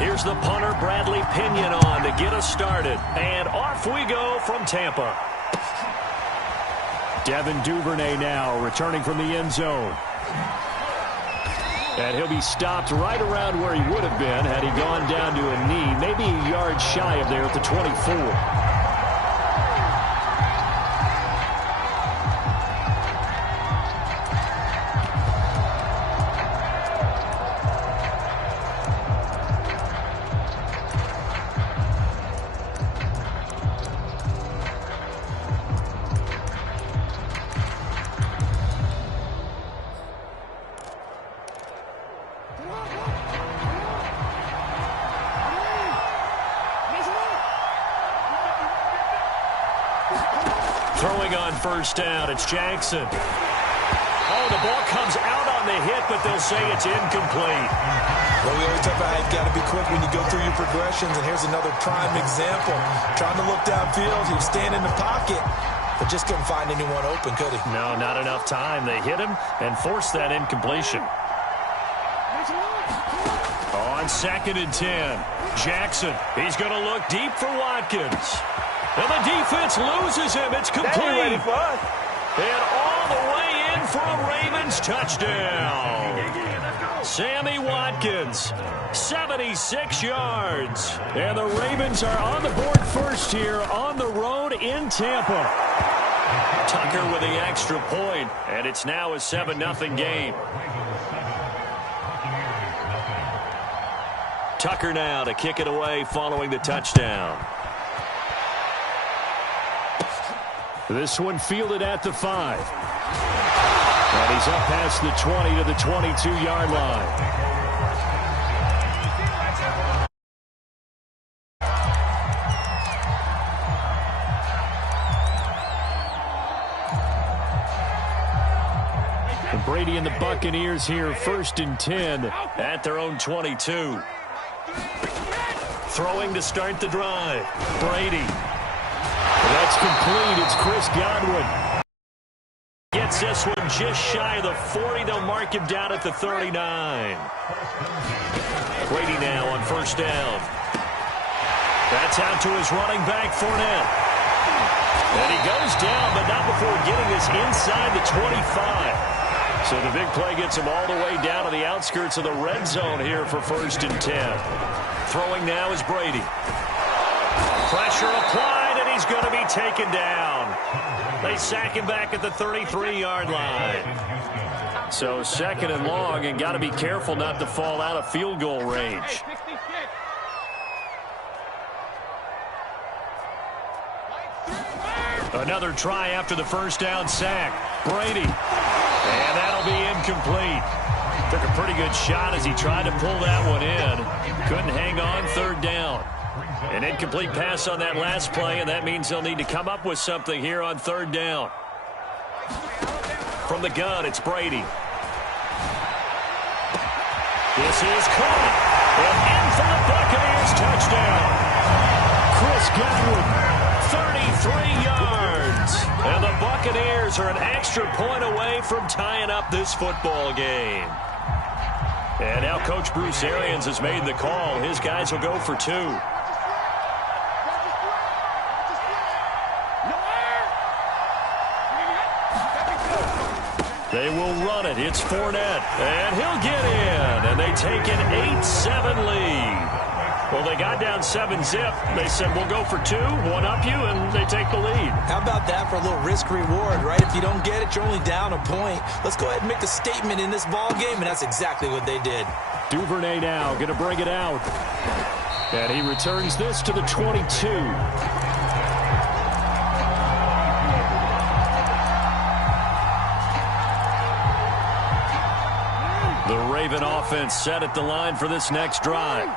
Here's the punter, Bradley Pinion, on to get us started. And off we go from Tampa. Devin Duvernay now returning from the end zone. And he'll be stopped right around where he would have been had he gone down to a knee, maybe a yard shy of there at the 24. Throwing on first down, it's Jackson. Oh, the ball comes out on the hit, but they'll say it's incomplete. Well, we always talk about how you've got to be quick when you go through your progressions, and here's another prime example. Trying to look downfield, he was standing in the pocket, but just couldn't find anyone open, could he? No, not enough time. They hit him and forced that incompletion. On 2nd and 10, Jackson. He's going to look deep for Watkins. And the defense loses him. It's complete. And all the way in for a Ravens touchdown. Sammy Watkins, 76 yards. And the Ravens are on the board first here on the road in Tampa. Tucker with the extra point, and it's now a 7-0 game. Tucker now to kick it away following the touchdown. This one fielded at the 5. And he's up past the 20 to the 22-yard line. And Brady and the Buccaneers here 1st and 10 at their own 22. Throwing to start the drive. Brady. That's complete. It's Chris Godwin. Gets this one just shy of the 40. They'll mark him down at the 39. Brady now on first down. That's out to his running back, Fournette. And he goes down, but not before getting this inside the 25. So the big play gets him all the way down to the outskirts of the red zone here for 1st and 10. Throwing now is Brady. Pressure applied, and he's going to be taken down. They sack him back at the 33-yard line. So 2nd and long, and got to be careful not to fall out of field goal range. Another try after the first down sack. Brady. And that'll be incomplete. Took a pretty good shot as he tried to pull that one in. Couldn't hang on 3rd down. An incomplete pass on that last play, and that means they'll need to come up with something here on 3rd down. From the gun, it's Brady. This is caught. And in for the Buccaneers touchdown. Chris Godwin, 33 yards. And the Buccaneers are an extra point away from tying up this football game. And now Coach Bruce Arians has made the call. His guys will go for 2. They will run it. It's Fournette. And he'll get in. And they take an 8-7 lead. Well, they got down 7-zip. They said, we'll go for 2, one up you, and they take the lead. How about that for a little risk-reward, right? If you don't get it, you're only down a point. Let's go ahead and make a statement in this ball game, and that's exactly what they did. Duvernay now going to bring it out. And he returns this to the 22. The Raven offense set at the line for this next drive.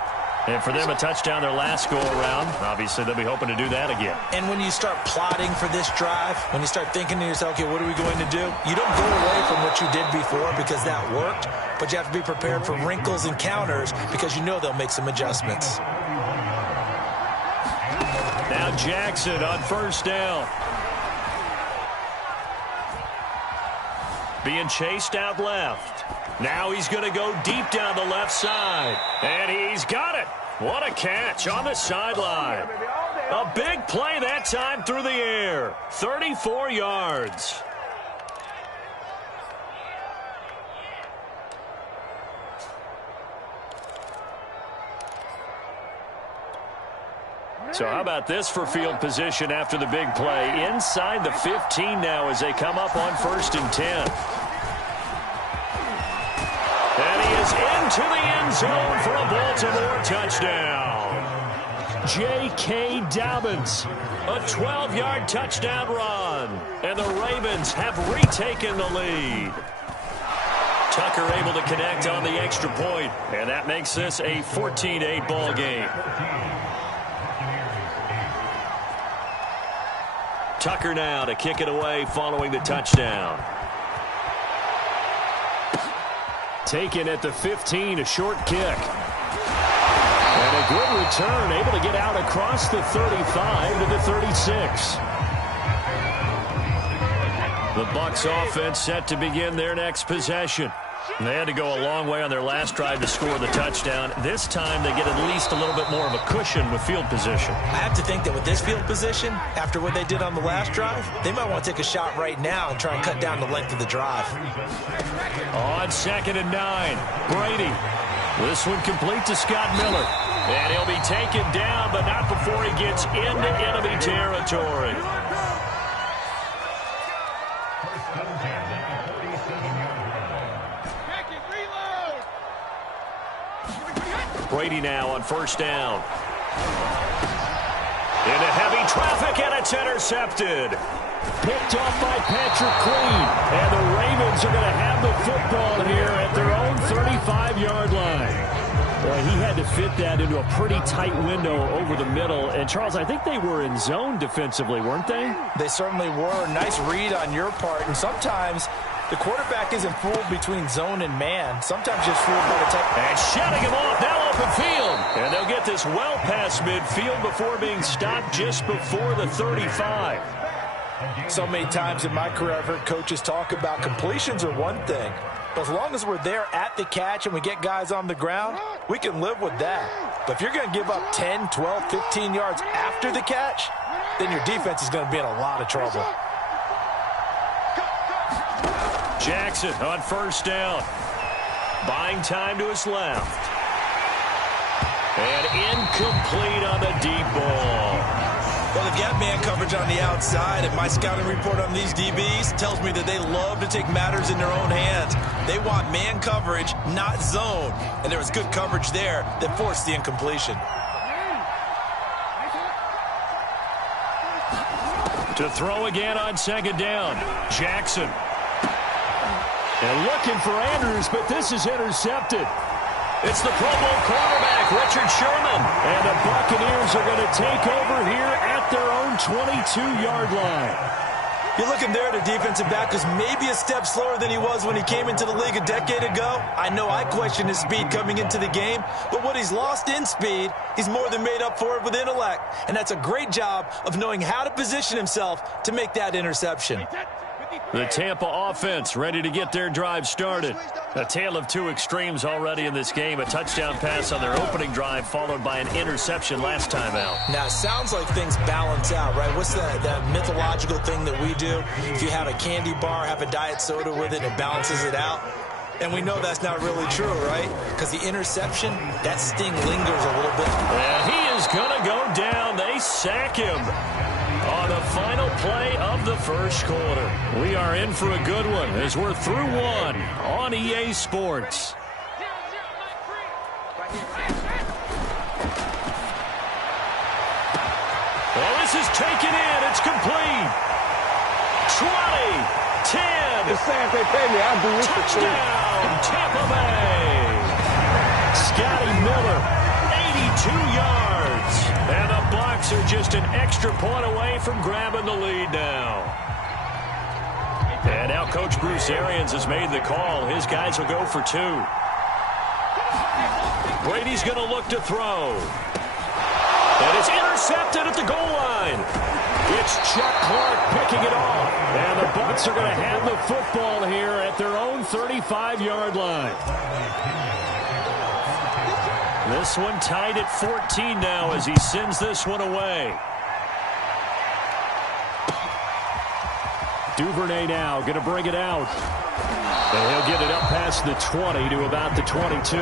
And for them, a touchdown their last go-around. Obviously, they'll be hoping to do that again. And when you start plotting for this drive, when you start thinking to yourself, okay, what are we going to do? You don't go away from what you did before because that worked, but you have to be prepared for wrinkles and counters because you know they'll make some adjustments. Now Jackson on first down. Being chased out left. Now he's going to go deep down the left side. And he's got it. What a catch on the sideline. A big play that time through the air. 34 yards. So how about this for field position after the big play? Inside the 15 now as they come up on 1st and 10. And he is into the end zone for a Baltimore touchdown. J.K. Dobbins, a 12-yard touchdown run. And the Ravens have retaken the lead. Tucker able to connect on the extra point, and that makes this a 14-8 ball game. Tucker now to kick it away following the touchdown. Taken at the 15, a short kick. And a good return, able to get out across the 35 to the 36. The Bucs offense set to begin their next possession. They had to go a long way on their last drive to score the touchdown. This time they get at least a little bit more of a cushion with field position. I have to think that with this field position, after what they did on the last drive, they might want to take a shot right now and try and cut down the length of the drive. On 2nd and 9, Brady. This one complete to Scott Miller. And he'll be taken down, but not before he gets into enemy territory. Brady now on 1st down. Into heavy traffic, and it's intercepted. Picked off by Patrick Queen. And the Ravens are going to have the football here at their own 35-yard line. Boy, he had to fit that into a pretty tight window over the middle. And, Charles, I think they were in zone defensively, weren't they? They certainly were. Nice read on your part. And sometimes the quarterback isn't fooled between zone and man. Sometimes just fooled by the tech. And shutting him off, now open field. And they'll get this well past midfield before being stopped just before the 35. So many times in my career I've heard coaches talk about completions are one thing. But as long as we're there at the catch and we get guys on the ground, we can live with that. But if you're going to give up 10, 12, 15 yards after the catch, then your defense is going to be in a lot of trouble. Jackson on 1st down. Buying time to his left. And incomplete on the deep ball. Well, they've got man coverage on the outside, and my scouting report on these DBs tells me that they love to take matters in their own hands. They want man coverage, not zone. And there was good coverage there that forced the incompletion. To throw again on 2nd down. Jackson. And looking for Andrews, but this is intercepted. It's the Pro Bowl quarterback, Richard Sherman. And the Buccaneers are going to take over here at their own 22-yard line. You're looking there at a defensive back who's maybe a step slower than he was when he came into the league a decade ago. I know I questioned his speed coming into the game, but what he's lost in speed, he's more than made up for it with intellect. And that's a great job of knowing how to position himself to make that interception. The Tampa offense ready to get their drive started. A tale of two extremes already in this game. A touchdown pass on their opening drive followed by an interception last time out. Now, it sounds like things balance out, right? What's that mythological thing that we do? If you have a candy bar, have a diet soda with it, it balances it out. And we know that's not really true, right? Because the interception, that sting lingers a little bit. And he is going to go down. They sack him on the final play of the first quarter. We are in for a good one as we're through one on EA Sports. Well, this is taken in. It's complete. 20, 10. Just say if they pay me, I'll do this for free. Touchdown, Tampa Bay. Scotty Miller, 82 yards. And the Bucs are just an extra point away from grabbing the lead now. And now Coach Bruce Arians has made the call. His guys will go for two. Brady's going to look to throw. And it's intercepted at the goal line. It's Chuck Clark picking it off. And the Bucs are going to have the football here at their own 35-yard line. This one tied at 14 now as he sends this one away. Duvernay now going to bring it out. And he'll get it up past the 20 to about the 22.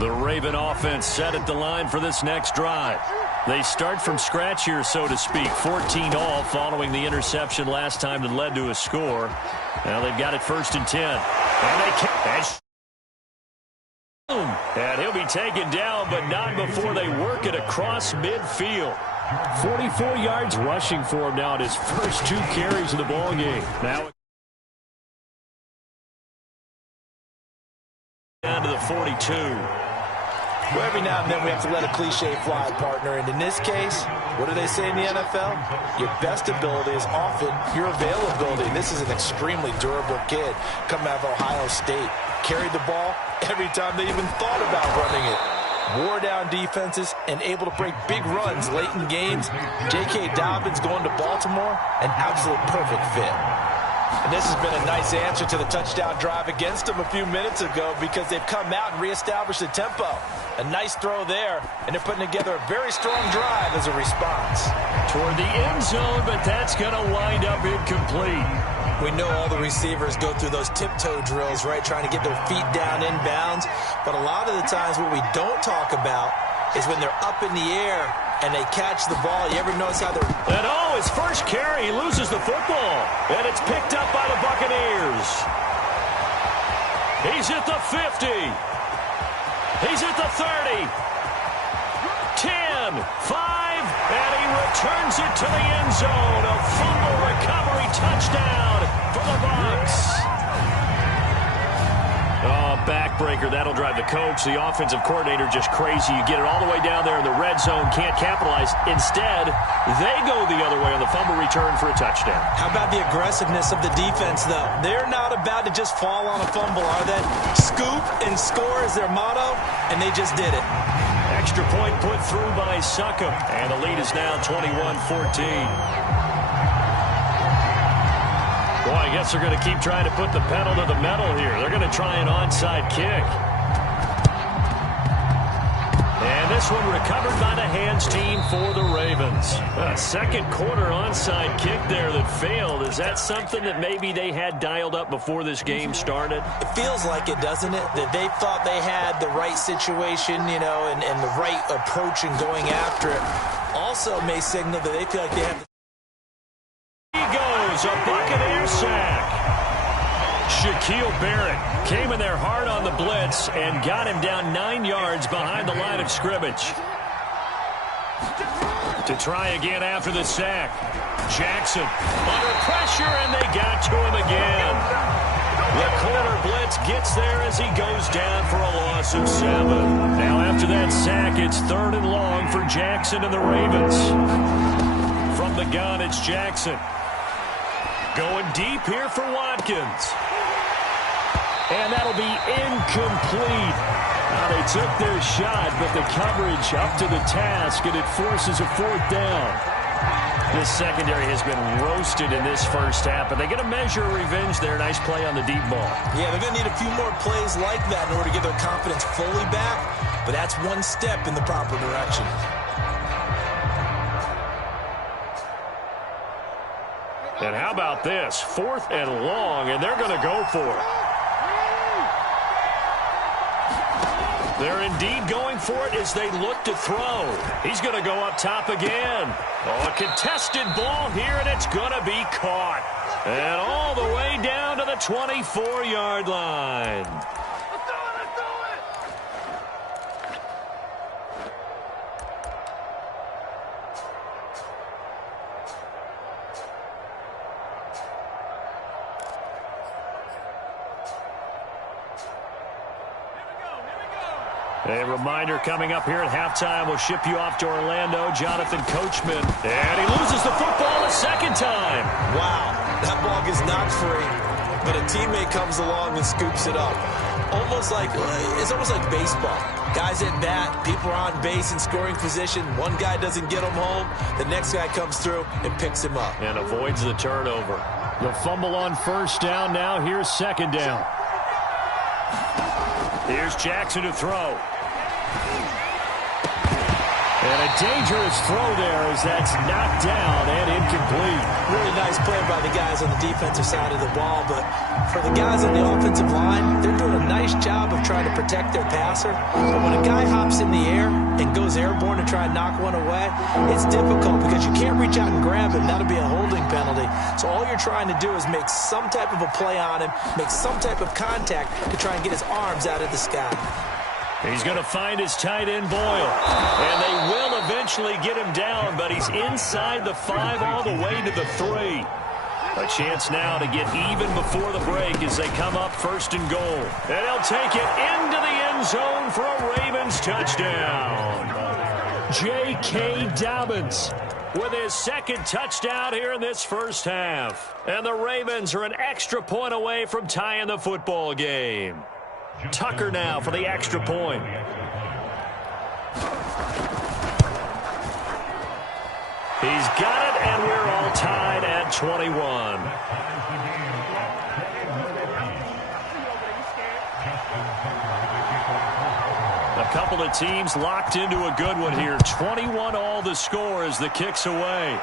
The Raven offense set at the line for this next drive. They start from scratch here, so to speak. 14 all following the interception last time that led to a score. Now they've got it 1st and 10. And they can't. And he'll be taken down, but not before they work it across midfield. 44 yards rushing for him now at his first 2 carries of the ball game. Now down to the 42. Well, every now and then we have to let a cliche fly, partner. And in this case, what do they say in the NFL? Your best ability is often your availability. This is an extremely durable kid coming out of Ohio State. Carried the ball every time they even thought about running it. Wore down defenses and able to break big runs late in games. J.K. Dobbins going to Baltimore, an absolute perfect fit. And this has been a nice answer to the touchdown drive against them a few minutes ago because they've come out and reestablished the tempo. A nice throw there, and they're putting together a very strong drive as a response. Toward the end zone, but that's going to wind up incomplete. We know all the receivers go through those tiptoe drills, right, trying to get their feet down inbounds. But a lot of the times what we don't talk about is when they're up in the air and they catch the ball. You ever notice how they're... And his first carry, he loses the football. And it's picked up by the Buccaneers. He's at the 50. He's at the 30. 10, 5, and he returns it to the end zone. A fumble recovery touchdown for the Bucs. Oh, backbreaker. That'll drive the coach, the offensive coordinator, just crazy. You get it all the way down there in the red zone, can't capitalize. Instead, they go the other way on the fumble return for a touchdown. How about the aggressiveness of the defense, though? They're not about to just fall on a fumble, are they? Scoop and score is their motto, and they just did it. Extra point put through by Succop, and the lead is now 21-14. Boy, I guess they're going to keep trying to put the pedal to the metal here. They're going to try an onside kick. And this one recovered by the hands team for the Ravens. A second quarter onside kick there that failed. Is that something that maybe they had dialed up before this game started? It feels like it, doesn't it? That they thought they had the right situation, you know, and the right approach in going after it. Also may signal that they feel like they have the... A Buccaneer sack. Shaquille Barrett came in there hard on the blitz and got him down 9 yards behind the line of scrimmage. To try again after the sack. Jackson under pressure, and they got to him again. The corner blitz gets there as he goes down for a loss of 7. Now after that sack, it's 3rd and long for Jackson and the Ravens. From the gun, it's Jackson. Going deep here for Watkins. And that'll be incomplete. Now they took their shot, but the coverage up to the task, and it forces a 4th down. This secondary has been roasted in this first half, but they get a measure of revenge there. Nice play on the deep ball. Yeah, they're going to need a few more plays like that in order to get their confidence fully back, but that's one step in the proper direction. And how about this? 4th and long, and they're going to go for it. They're indeed going for it as they look to throw. He's going to go up top again. Oh, a contested ball here, and it's going to be caught. And all the way down to the 24-yard line. A reminder coming up here at halftime. We'll ship you off to Orlando. Jonathan Coachman. And he loses the football a second time. Wow, that ball gets knocked free. but a teammate comes along and scoops it up. It's almost like baseball. Guys at bat, people are on base in scoring position. One guy doesn't get him home. The next guy comes through and picks him up. And avoids the turnover. The fumble on first down. Now here's second down. Here's Jackson to throw. And a dangerous throw there as that's knocked down and incomplete. Really nice play by the guys on the defensive side of the ball, but for the guys on the offensive line, they're doing a nice job of trying to protect their passer. But when a guy hops in the air and goes airborne to try and knock one away, it's difficult because you can't reach out and grab him. That'll be a holding penalty. So all you're trying to do is make some type of a play on him, make some type of contact to try and get his arms out of the sky. He's going to find his tight end, Boyle. And they will eventually get him down, but he's inside the 5 all the way to the 3. A chance now to get even before the break as they come up first and goal. And he'll take it into the end zone for a Ravens touchdown. J.K. Dobbins with his second touchdown here in this first half. And the Ravens are an extra point away from tying the football game. Tucker now for the extra point. He's got it, and we're all tied at 21. A couple of teams locked into a good one here. 21 all the score as the kick's away.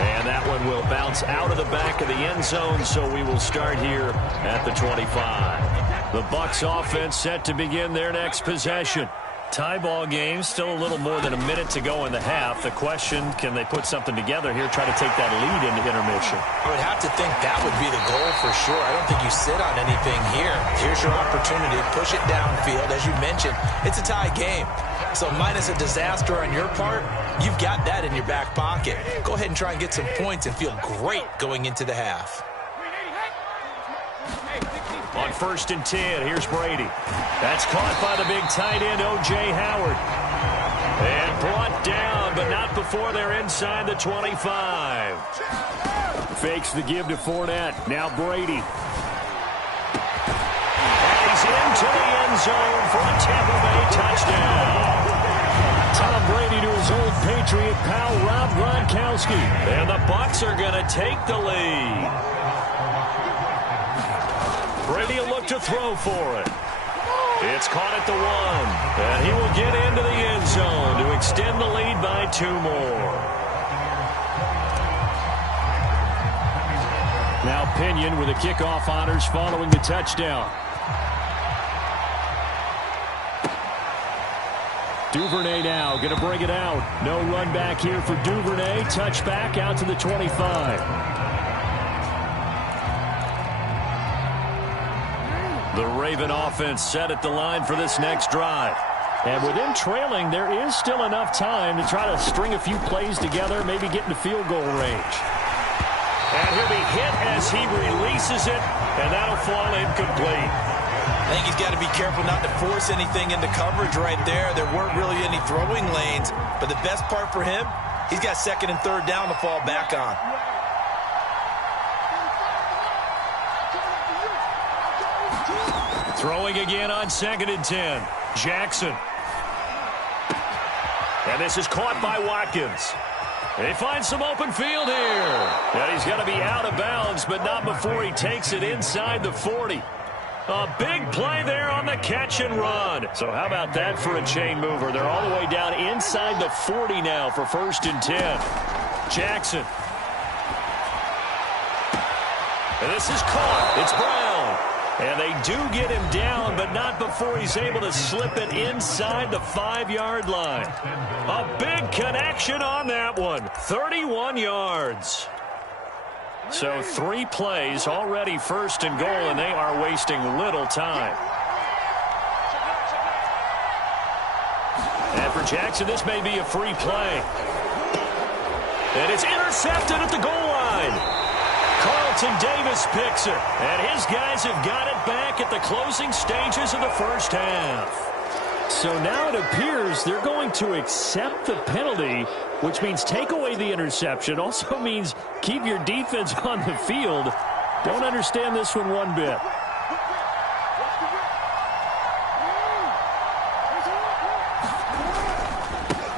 And that one will bounce out of the back of the end zone, so we will start here at the 25. The Bucs offense set to begin their next possession. Tie ball game, still a little more than a minute to go in the half. The question, can they put something together here, try to take that lead into intermission? I would have to think that would be the goal for sure. I don't think you sit on anything here. Here's your opportunity. Push it downfield. As you mentioned, it's a tie game. So minus a disaster on your part, you've got that in your back pocket. Go ahead and try and get some points and feel great going into the half. On first and 10, here's Brady. That's caught by the big tight end, O.J. Howard. And brought down, but not before they're inside the 25. Fakes the give to Fournette. Now Brady. And he's into the end zone for a Tampa Bay touchdown. Tom Brady to his old Patriot pal, Rob Gronkowski. And the Bucs are going to take the lead. Brady will look to throw for it. It's caught at the 1. And he will get into the end zone to extend the lead by 2 more. Now Pinion with the kickoff honors following the touchdown. Duvernay now going to bring it out. No run back here for Duvernay. Touchback out to the 25. The Raven offense set at the line for this next drive. And with them trailing, there is still enough time to try to string a few plays together, maybe get into field goal range. And he'll be hit as he releases it, and that'll fall incomplete. I think he's got to be careful not to force anything into coverage right there. There weren't really any throwing lanes, but the best part for him, he's got second and third down to fall back on. Throwing again on second and 10. Jackson. And this is caught by Watkins. They find some open field here. And he's going to be out of bounds, but not before he takes it inside the 40. A big play there on the catch and run. So how about that for a chain mover? They're all the way down inside the 40 now for first and 10. Jackson. And this is caught. It's Brown. And they do get him down, but not before he's able to slip it inside the 5-yard line. A big connection on that one. 31 yards. So 3 plays already first and goal, and they are wasting little time. And for Jackson, this may be a free play. And it's intercepted at the goal line. Carlton Davis picks it, and his guys have got it back at the closing stages of the first half. So now it appears they're going to accept the penalty which means take away the interception. Also means keep your defense on the field. Don't understand this one bit.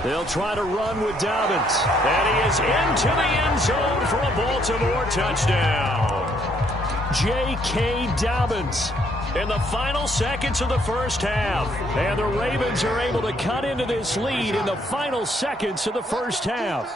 They'll try to run with Dobbins. And he is into the end zone for a Baltimore touchdown. J.K. Dobbins in the final seconds of the first half. And the Ravens are able to cut into this lead in the final seconds of the first half.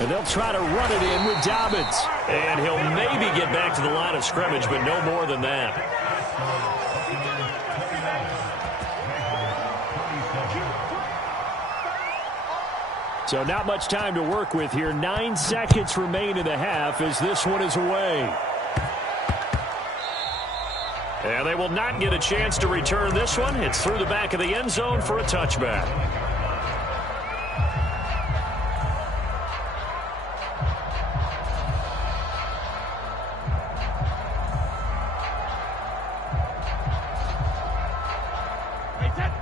And they'll try to run it in with Dobbins. And he'll maybe get back to the line of scrimmage, but no more than that. So not much time to work with here. 9 seconds remain in the half as this one is away. And they will not get a chance to return this one. It's through the back of the end zone for a touchback.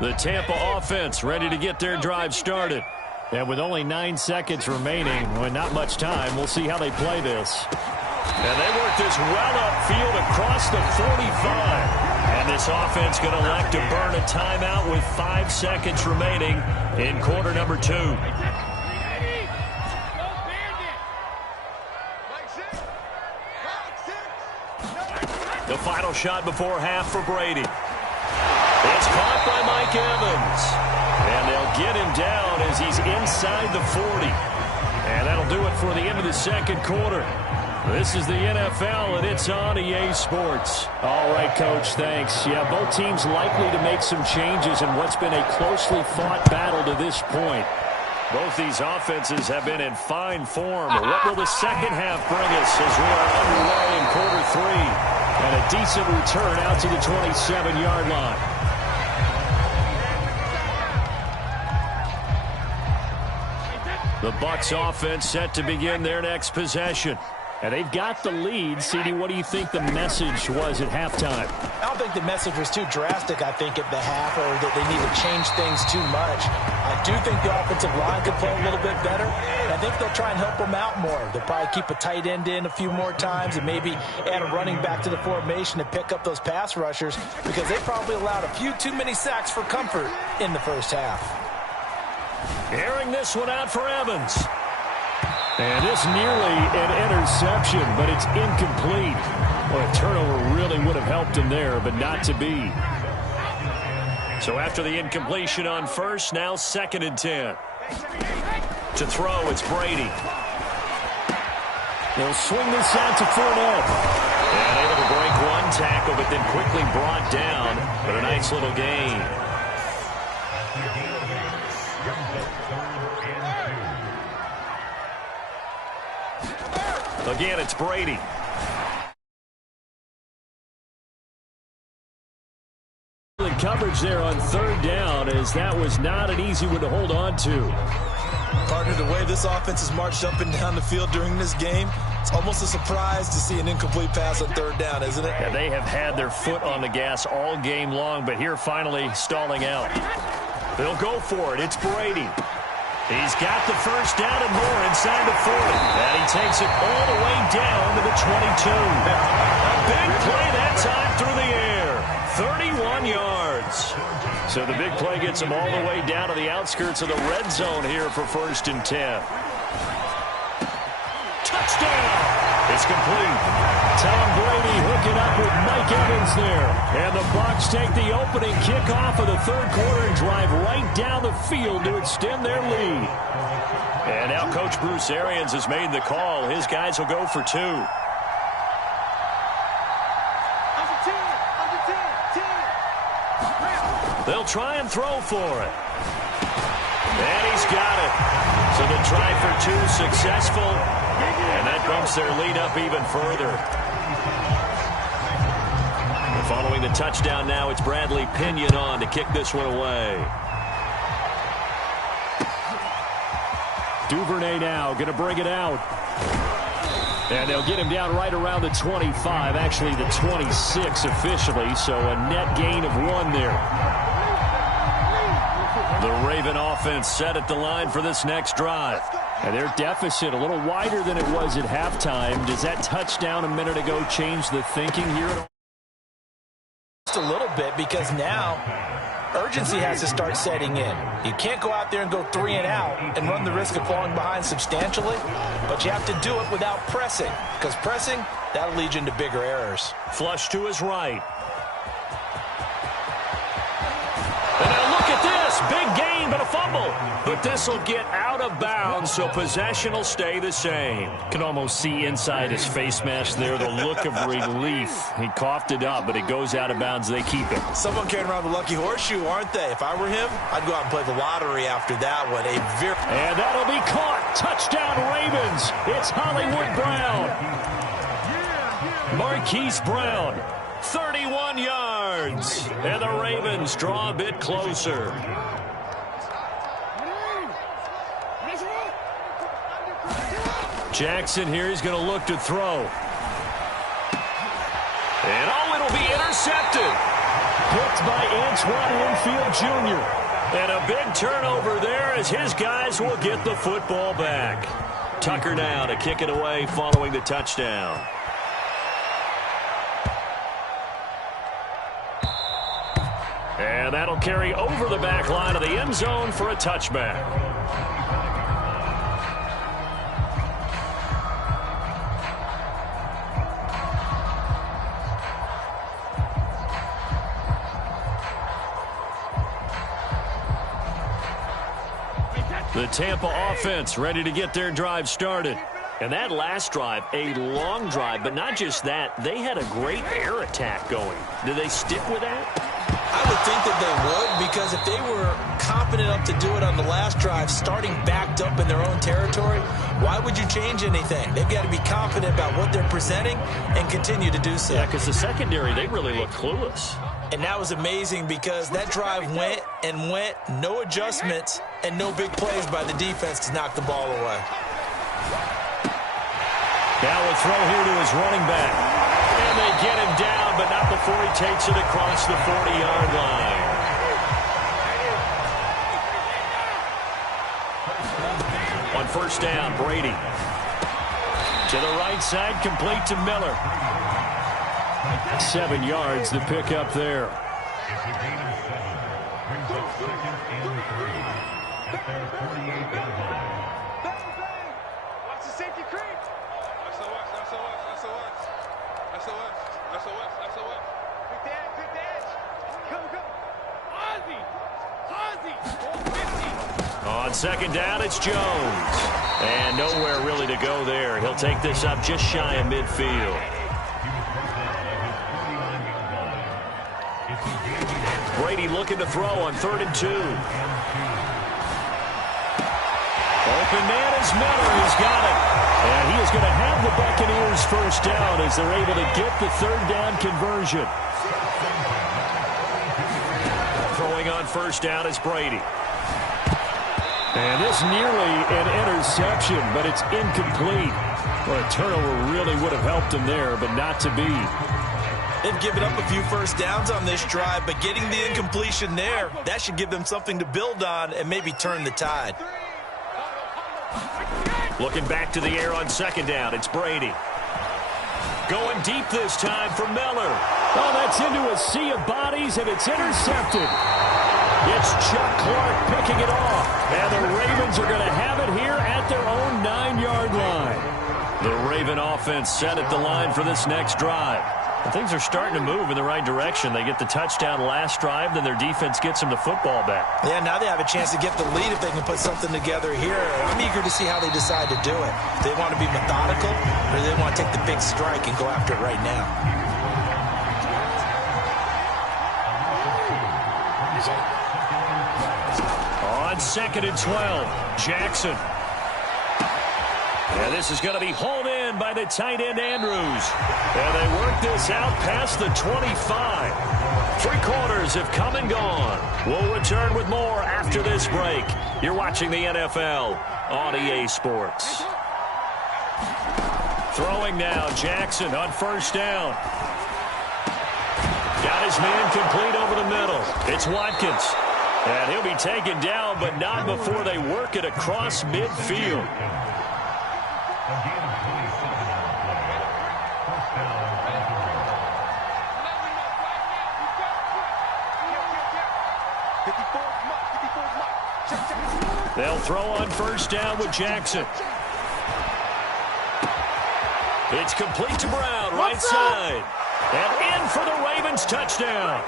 The Tampa offense ready to get their drive started. And with only 9 seconds remaining, well, not much time, we'll see how they play this. And they work this well upfield across the 45. And this offense going to elect to burn a timeout with 5 seconds remaining in quarter number 2. The final shot before half for Brady. It's caught by Mike Evans. And they'll get him down as he's inside the 40. And that'll do it for the end of the second quarter. This is the NFL, and it's on EA Sports. All right, Coach, thanks. Yeah, both teams likely to make some changes in what's been a closely fought battle to this point. Both these offenses have been in fine form. What will the second half bring us as we are underway in quarter 3? And a decent return out to the 27-yard line. The Bucs offense set to begin their next possession. And they've got the lead. CD, what do you think the message was at halftime? I don't think the message was too drastic, I think, at the half, or that they need to change things too much. I do think the offensive line could play a little bit better. And I think they'll try and help them out more. They'll probably keep a tight end in a few more times and maybe add a running back to the formation to pick up those pass rushers, because they probably allowed a few too many sacks for comfort in the first half. Airing this one out for Evans. And it's nearly an interception, but it's incomplete. Well, a turnover really would have helped him there, but not to be. So after the incompletion on first, now 2nd and 10. To throw, it's Brady. They'll swing this out to Fournette. And able to break one tackle, but then quickly brought down. But a nice little gain. Again, it's Brady. Coverage there on 3rd down, as that was not an easy one to hold on to. Partner, the way this offense has marched up and down the field during this game, it's almost a surprise to see an incomplete pass on 3rd down, isn't it? Yeah, they have had their foot on the gas all game long, but here finally stalling out. They'll go for it. It's Brady. He's got the first down and more inside the 40. And he takes it all the way down to the 22. A big play that time through the air. 31 yards. So the big play gets him all the way down to the outskirts of the red zone here for 1st and 10. Touchdown! It's complete. Tom Brady hooking up with Mike Evans there. And the Bucs take the opening kickoff of the 3rd quarter and drive right down the field to extend their lead. And now Coach Bruce Arians has made the call. His guys will go for 2. They'll try and throw for it. And he's got it. So the try for 2 successful. And that bumps their lead up even further. And following the touchdown now, it's Bradley Pinion on to kick this one away. Duvernay now going to bring it out. And they'll get him down right around the 25, actually the 26 officially, so a net gain of 1 there. The Raven offense set at the line for this next drive. And their deficit a little wider than it was at halftime. Does that touchdown a minute ago change the thinking here at all? Just a little bit, because now urgency has to start setting in. You can't go out there and go 3 and out and run the risk of falling behind substantially, but you have to do it without pressing, because pressing, that'll lead you into bigger errors. Flush to his right. And now look at this. Big gain, but a fumble. But this will get out of bounds, so possession will stay the same. Can almost see inside his face mask there the look of relief. He coughed it up, but it goes out of bounds. They keep it. Someone carrying around the lucky horseshoe, aren't they? If I were him, I'd go out and play the lottery after that one. And that'll be caught. Touchdown, Ravens. It's Hollywood Brown. Marquise Brown. 31 yards. And the Ravens draw a bit closer. Jackson here, he's going to look to throw. And it'll be intercepted. Picked by Antoine Winfield Jr. And a big turnover there as his guys will get the football back. Tucker now to kick it away following the touchdown. And that'll carry over the back line of the end zone for a touchback. The Tampa offense ready to get their drive started. And that last drive, a long drive, but not just that. They had a great air attack going. Do they stick with that? I would think that they would, because if they were confident enough to do it on the last drive, starting backed up in their own territory, why would you change anything? They've got to be confident about what they're presenting and continue to do so. Yeah, because the secondary, they really looked clueless. And that was amazing, because that drive went and went, no adjustments, and no big plays by the defense to knock the ball away. Now a throw here to his running back. And they get him down, but not before he takes it across the 40-yard line. On first down, Brady. To the right side, complete to Miller. 7 yards to pick up there. Watch the safety creep. SOS. Quick dash. Come. Ozzy. On second down, it's Jones. And nowhere really to go there. He'll take this up just shy of midfield. Brady looking to throw on 3rd and 2. Open man is Miller. He's got it. And he is going to have the Buccaneers first down as they're able to get the 3rd down conversion. Throwing on first down is Brady. And this nearly an interception, but it's incomplete. Well, a turnover really would have helped him there, but not to be. They've given up a few first downs on this drive, but getting the incompletion there, that should give them something to build on and maybe turn the tide. Looking back to the air on second down, it's Brady. Going deep this time for Miller. Oh, that's into a sea of bodies, and it's intercepted. It's Chuck Clark picking it off. And the Ravens are going to have it here at their own 9-yard line. The Raven offense set at the line for this next drive. And things are starting to move in the right direction. They get the touchdown last drive, then their defense gets them the football back. Yeah, now they have a chance to get the lead if they can put something together here. I'm eager to see how they decide to do it. If they want to be methodical, or do they want to take the big strike and go after it right now? On 2nd and 12, Jackson. And this is going to be hauled in run by the tight end, Andrews. And they work this out past the 25. 3 quarters have come and gone. We'll return with more after this break. You're watching the NFL on EA Sports. Throwing now, Jackson on first down. Got his man complete over the middle. It's Watkins. And he'll be taken down, but not before they work it across midfield. They'll throw on first down with Jackson. It's complete to Brown, right side. And in for the Ravens touchdown.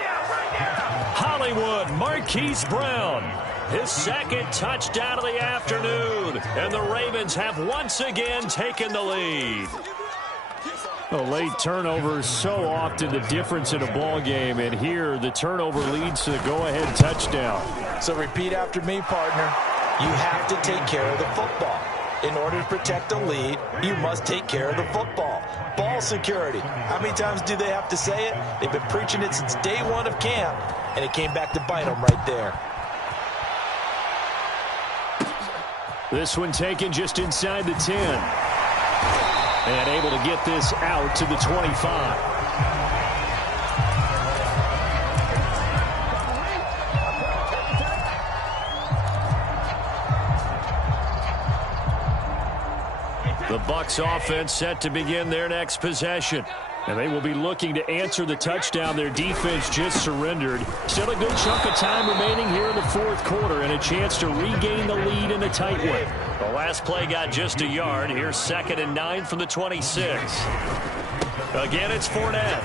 Hollywood, Marquise Brown. His second touchdown of the afternoon. And the Ravens have once again taken the lead. A late turnover is so often the difference in a ball game. And here the turnover leads to the go-ahead touchdown. So repeat after me, partner. You have to take care of the football. In order to protect a lead, you must take care of the football. Ball security. How many times do they have to say it? They've been preaching it since day one of camp, and it came back to bite them right there. This one taken just inside the 10. And able to get this out to the 25. The Bucs offense set to begin their next possession. And they will be looking to answer the touchdown their defense just surrendered. Still a good chunk of time remaining here in the fourth quarter and a chance to regain the lead in a tight one. The last play got just a yard. Here's 2nd and 9 from the 26. Again, it's Fournette.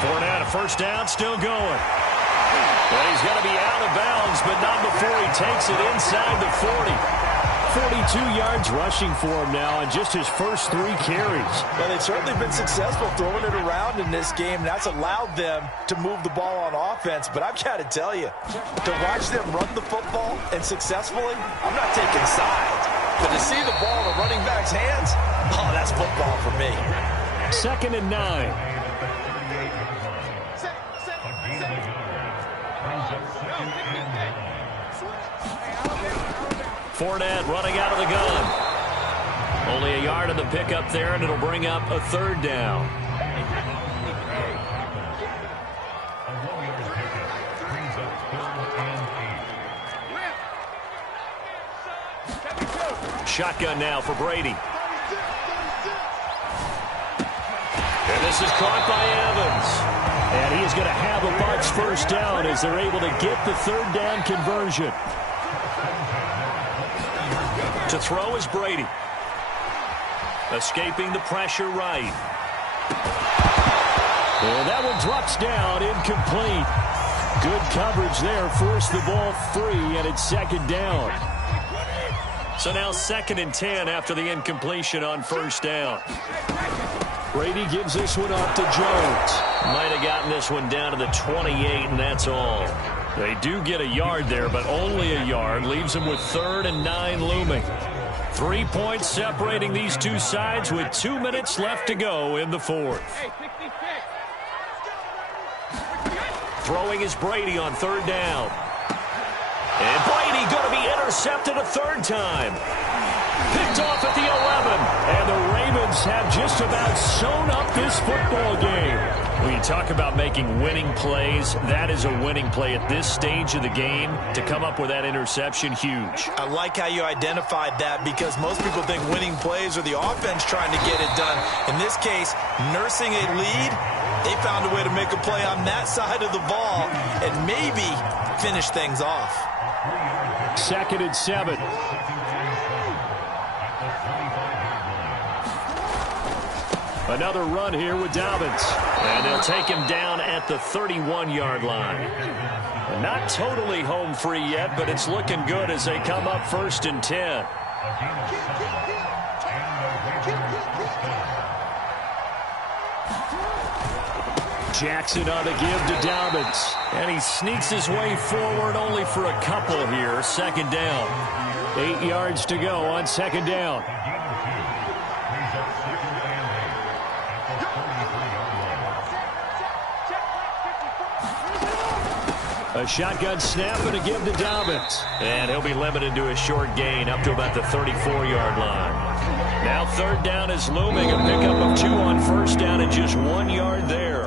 Fournette, a first down, still going. Well, he's going to be out of bounds, but not before he takes it inside the 40. 42 yards rushing for him now on just his first 3 carries. Well, they've certainly been successful throwing it around in this game, and that's allowed them to move the ball on offense. But I've got to tell you, to watch them run the football and successfully, I'm not taking sides. But to see the ball in the running back's hands, oh, that's football for me. 2nd and 9. Fournette running out of the gun. Only a yard of the pickup there, and it'll bring up a 3rd down. Shotgun now for Brady. And this is caught by Evans. And he is going to have a Bucs first down as they're able to get the 3rd down conversion. To throw is Brady. Escaping the pressure right. And that one drops down, incomplete. Good coverage there, forced the ball free, and it's 2nd down. So now 2nd and 10 after the incompletion on first down. Brady gives this one up to Jones. Might have gotten this one down to the 28, and that's all. They do get a yard there, but only a yard. Leaves them with 3rd and 9 looming. 3 points separating these two sides with 2 minutes left to go in the fourth. Throwing is Brady on 3rd down. And Brady going to be intercepted a 3rd time. Picked off at the 11. And the Ravens have just about sewn up this football game. When you talk about making winning plays, that is a winning play at this stage of the game. To come up with that interception, huge. I like how you identified that because most people think winning plays are the offense trying to get it done. In this case, nursing a lead, they found a way to make a play on that side of the ball and maybe finish things off. 2nd and 7. Another run here with Dobbins. And they'll take him down at the 31-yard line. Not totally home free yet, but it's looking good as they come up 1st and 10. Jackson on the give to Dobbins. And he sneaks his way forward only for a couple here. 2nd down. 8 yards to go on 2nd down. A shotgun snap and a give to Dobbins. And he'll be limited to a short gain up to about the 34-yard line. Now third down is looming. A pickup of 2 on first down and just 1 yard there.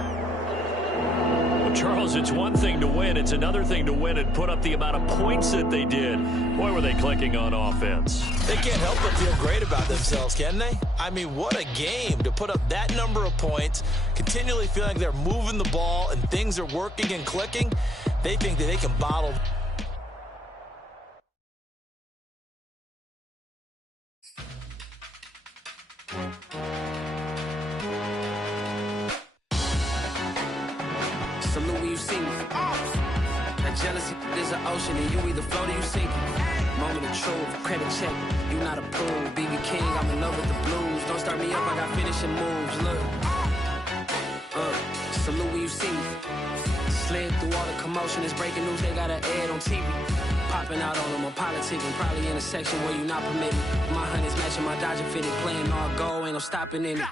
Well, Charles, it's one thing to win. It's another thing to win and put up the amount of points that they did. Boy, were they clicking on offense. They can't help but feel great about themselves, can they? I mean, what a game to put up that number of points, continually feeling like they're moving the ball and things are working and clicking. They think that they can bottle. Salute when you see me. That jealousy is an ocean and you either float or you sink. Moment of truth, credit check, you not approved. BB King, I'm in love with the blues. Don't start me up, I got finishing moves. Look, salute when you see me. Slid through all the commotion, it's breaking news, they got an ad on TV. Popping out on them, I'm politicking, probably in a section where you not permitted. My honey's matching my Dodger fitted, playing all goal, ain't no stopping in it.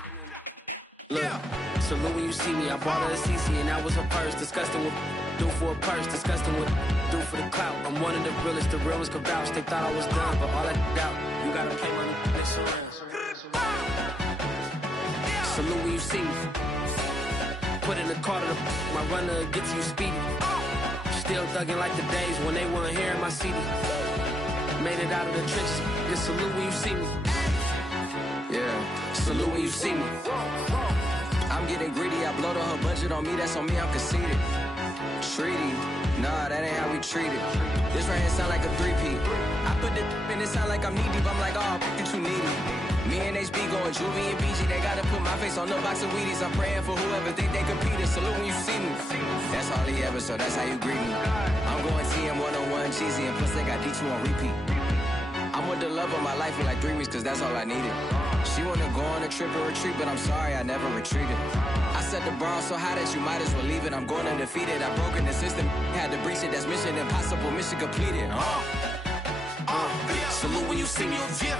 Look, salute when you see me, I bought her a CC and that was her purse. Disgusting with do for a purse, disgusting with do for the clout. I'm one of the realest, the real ones could vouch. They thought I was done, but all I doubt, you gotta play my next around. Salute when you see me. Put in the car to my runner, get to you speedy. Still thugging like the days when they weren't hearing my CD. Made it out of the trenches, just salute when you see me. Yeah, salute when you see me. I'm getting greedy, I blow the whole budget on me, that's on me, I'm conceited. Treaty, nah, that ain't how we treat it. This right here sound like a 3P. I put the in it sound like I'm knee deep, I'm like, oh, you too needy. Me and HB going Juvie and BG, they gotta put my face on the box of Wheaties. I'm praying for whoever think they competed. Salute when you see me. That's all he ever, so that's how you greet me. I'm going TM 101 cheesy, and plus they got D2 on repeat. I'm with the love of my life in like 3 weeks, cause that's all I needed. She wanna go on a trip or retreat, but I'm sorry, I never retreated. I set the bar so high that you might as well leave it. I'm going undefeated, I've broken the system, had to breach it, that's mission impossible, mission completed. Salute when you see me, yeah.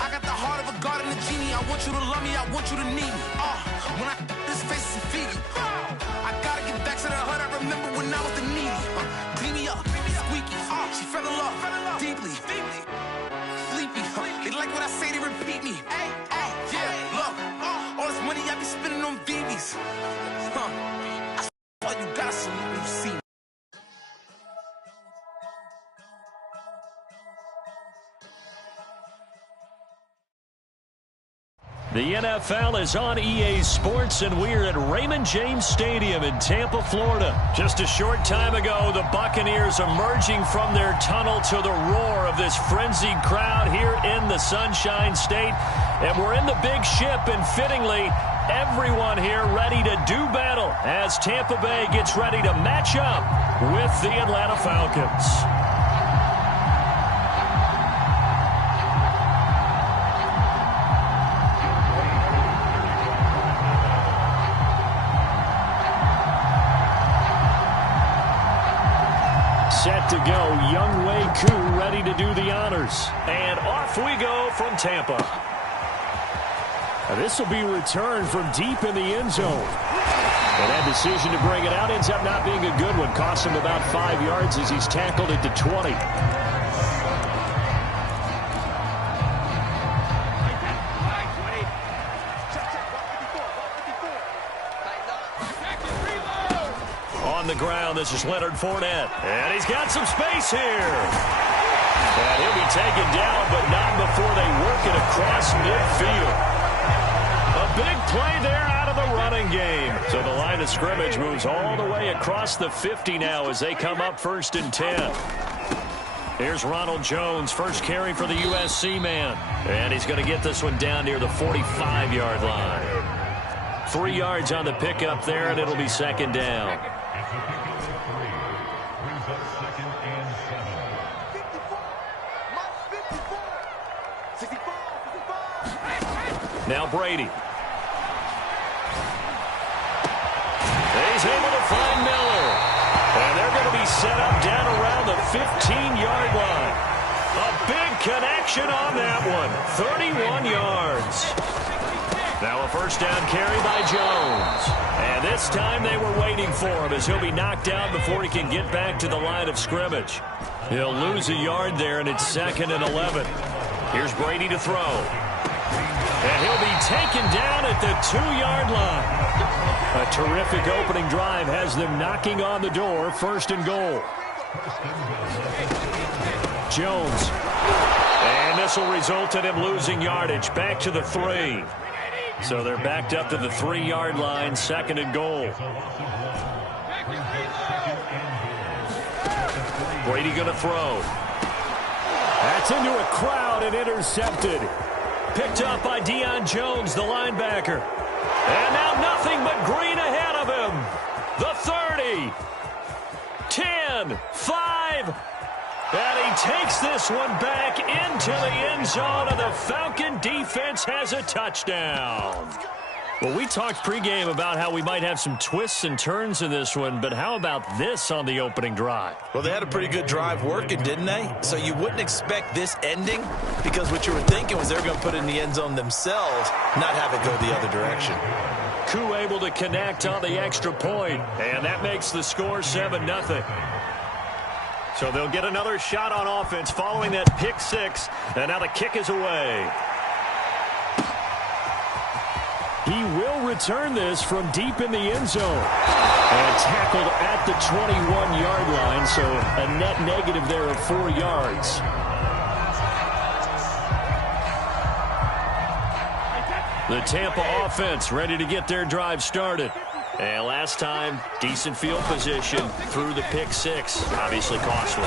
I got the heart of a god and a genie. I want you to love me, I want you to need me. When I this face is Fiji. I gotta get back to the hood. I remember when I was the needy. Clean me up, squeaky. She fell in love deeply. Sleepy. They like what I say, they repeat me. Yeah, look, all this money I be spending on BBs. All you gotta salute when you see me. The NFL is on EA Sports, and we're at Raymond James Stadium in Tampa, Florida. Just a short time ago, the Buccaneers emerging from their tunnel to the roar of this frenzied crowd here in the Sunshine State. And we're in the big ship, and fittingly, everyone here ready to do battle as Tampa Bay gets ready to match up with the Atlanta Falcons. Set to go, Young Wei Koo ready to do the honors. And off we go from Tampa. This will be returned from deep in the end zone. And that decision to bring it out ends up not being a good one. Cost him about 5 yards as he's tackled at the 20. On the ground, this is Leonard Fournette. And he's got some space here. And he'll be taken down, but not before they work it across midfield. A big play there out of the running game. So the line of scrimmage moves all the way across the 50 now as they come up 1st and 10. Here's Ronald Jones, first carry for the USC man. And he's going to get this one down near the 45-yard line. 3 yards on the pickup there, and it'll be 2nd down. Now Brady. He's able to find Miller. And they're going to be set up down around the 15-yard line. A big connection on that one. 31 yards. Now a first down carry by Jones. And this time they were waiting for him as he'll be knocked down before he can get back to the line of scrimmage. He'll lose a yard there, and it's 2nd and 11. Here's Brady to throw. And he'll be taken down at the 2-yard line. A terrific opening drive has them knocking on the door, 1st and goal. Jones. And this will result in him losing yardage back to the 3. So they're backed up to the 3-yard line, 2nd and goal. Brady going to throw. That's into a crowd and intercepted. Picked up by Deion Jones, the linebacker. And now nothing but green ahead of him. The 30. 10. 5. And he takes this one back into the end zone, and the Falcon defense has a touchdown. Well, we talked pregame about how we might have some twists and turns in this one, but how about this on the opening drive? Well, they had a pretty good drive working, didn't they? So you wouldn't expect this ending, because what you were thinking was they were going to put it in the end zone themselves, not have it go the other direction. Koo able to connect on the extra point, and that makes the score 7-0. So they'll get another shot on offense following that pick 6, and now the kick is away. He will return this from deep in the end zone. And tackled at the 21-yard line, so a net negative there of 4 yards. The Tampa offense ready to get their drive started. And last time, decent field position through the pick 6. Obviously costly.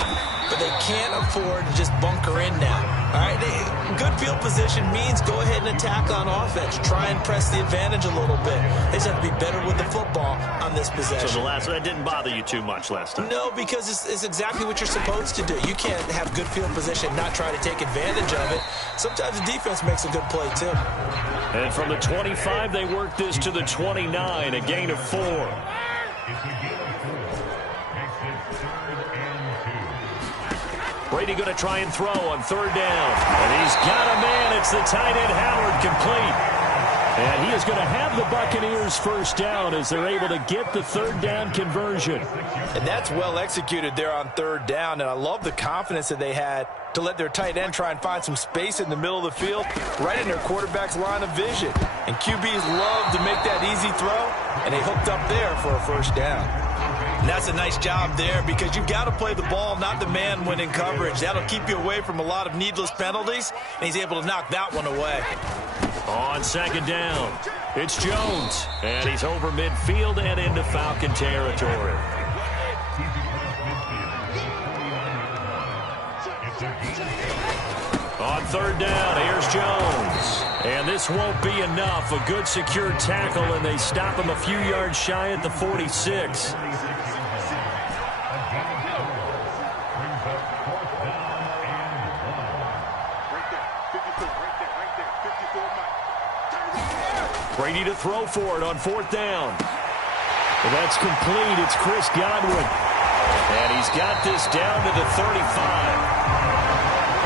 But they can't afford to just bunker in now. All right, good field position means go ahead and attack on offense. Try and press the advantage a little bit. They just have to be better with the football on this possession. So that didn't bother you too much last time? No, because it's exactly what you're supposed to do. You can't have good field position and not try to take advantage of it. Sometimes the defense makes a good play, too. And from the 25, they work this to the 29, a gain of 4. Brady going to try and throw on 3rd down. And he's got a man. It's the tight end Howard complete. And he is going to have the Buccaneers first down as they're able to get the 3rd down conversion. And that's well executed there on 3rd down. And I love the confidence that they had to let their tight end try and find some space in the middle of the field, right in their quarterback's line of vision. And QBs love to make that easy throw, and they hooked up there for a first down. And that's a nice job there because you've got to play the ball, not the man when in coverage. That'll keep you away from a lot of needless penalties, and he's able to knock that one away. On 2nd down, it's Jones, and he's over midfield and into Falcon territory. On 3rd down, here's Jones. And this won't be enough. A good secure tackle, and they stop him a few yards shy at the 46. Brady to throw for it on 4th down. Well, that's complete. It's Chris Godwin. And he's got this down to the 35.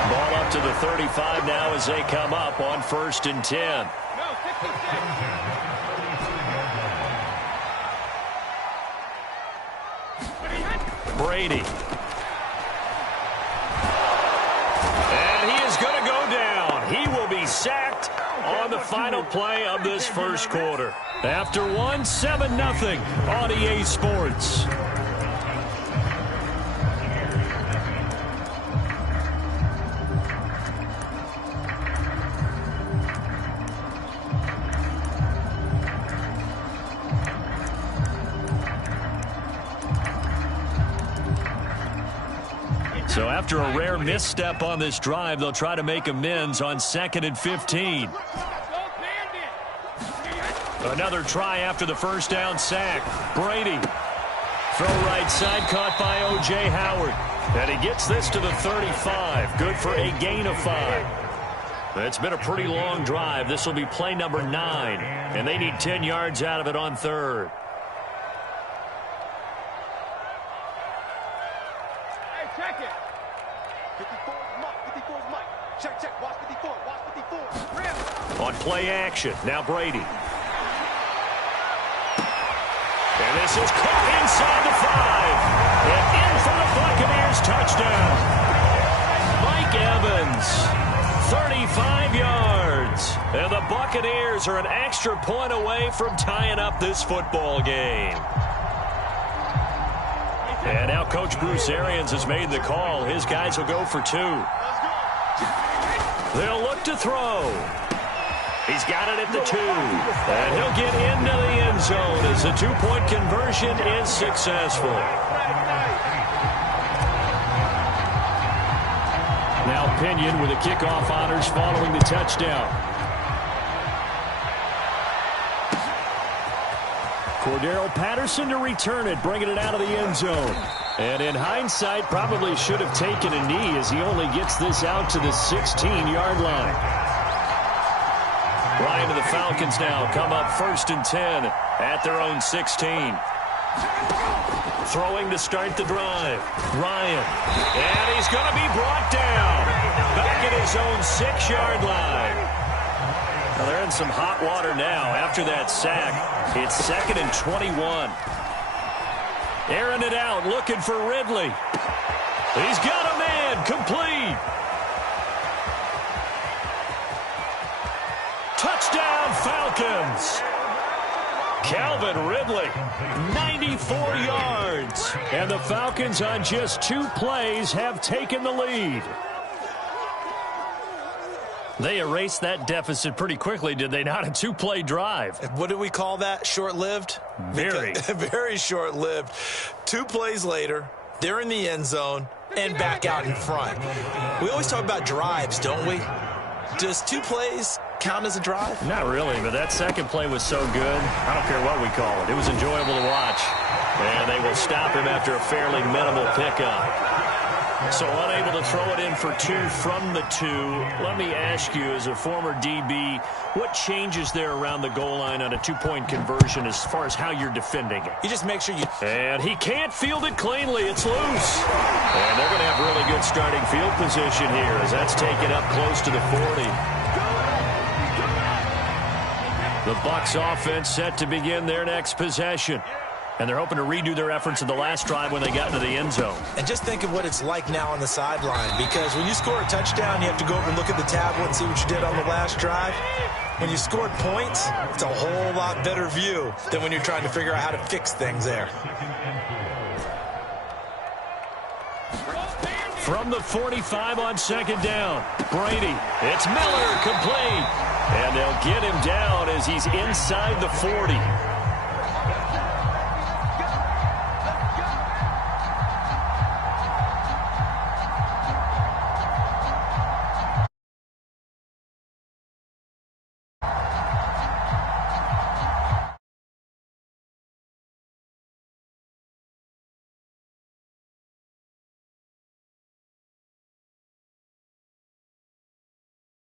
Ball up to the 35 now as they come up on 1st and 10. Brady. And he is going to go down. He will be sacked on the final play of this first quarter. After 7-0 on EA Sports. So after a rare misstep on this drive, they'll try to make amends on 2nd and 15. Another try after the first down sack. Brady. Throw right side caught by O.J. Howard. And he gets this to the 35. Good for a gain of 5. It's been a pretty long drive. This will be play number 9. And they need 10 yards out of it on 3rd. Check it. 54 is Mike. 54 is Mike. Check. Watch 54. Watch 54. On play action, now Brady. And this is caught inside the 5. And in for the Buccaneers touchdown. Mike Evans, 35 yards. And the Buccaneers are an extra point away from tying up this football game. And now Coach Bruce Arians has made the call. His guys will go for 2. They'll look to throw. He's got it at the 2. And he'll get into the end zone as the 2-point conversion is successful. Now Pinion with the kickoff honors following the touchdown. Cordero Patterson to return it, bringing it out of the end zone. And in hindsight, probably should have taken a knee as he only gets this out to the 16-yard line. Ryan and the Falcons now come up 1st and 10 at their own 16. Throwing to start the drive. Ryan. And he's going to be brought down. Back at his own 6-yard line. Now they're in some hot water now after that sack. It's 2nd and 21. Airing it out, looking for Ridley. He's got a man, complete. Touchdown, Falcons. Calvin Ridley, 94 yards. And the Falcons on just 2 plays have taken the lead. They erased that deficit pretty quickly, did they not? A 2-play drive. What do we call that? Short-lived? Very. Very short-lived. 2 plays later, they're in the end zone and back out in front. We always talk about drives, don't we? Does 2 plays count as a drive? Not really, but that second play was so good. I don't care what we call it. It was enjoyable to watch. And they will stop him after a fairly minimal pickup. So unable to throw it in for 2 from the 2. Let me ask you, as a former DB, what changes there around the goal line on a 2-point conversion as far as how you're defending it? You just make sure you... And he can't field it cleanly. It's loose. And they're going to have really good starting field position here as that's taken up close to the 40. The Bucs offense set to begin their next possession. And they're hoping to redo their efforts in the last drive when they got into the end zone. And just think of what it's like now on the sideline, because when you score a touchdown, you have to go over and look at the tablet and see what you did on the last drive. When you scored points, it's a whole lot better view than when you're trying to figure out how to fix things there. From the 45 on 2nd down, Brady. It's Miller, complete. And they'll get him down as he's inside the 40.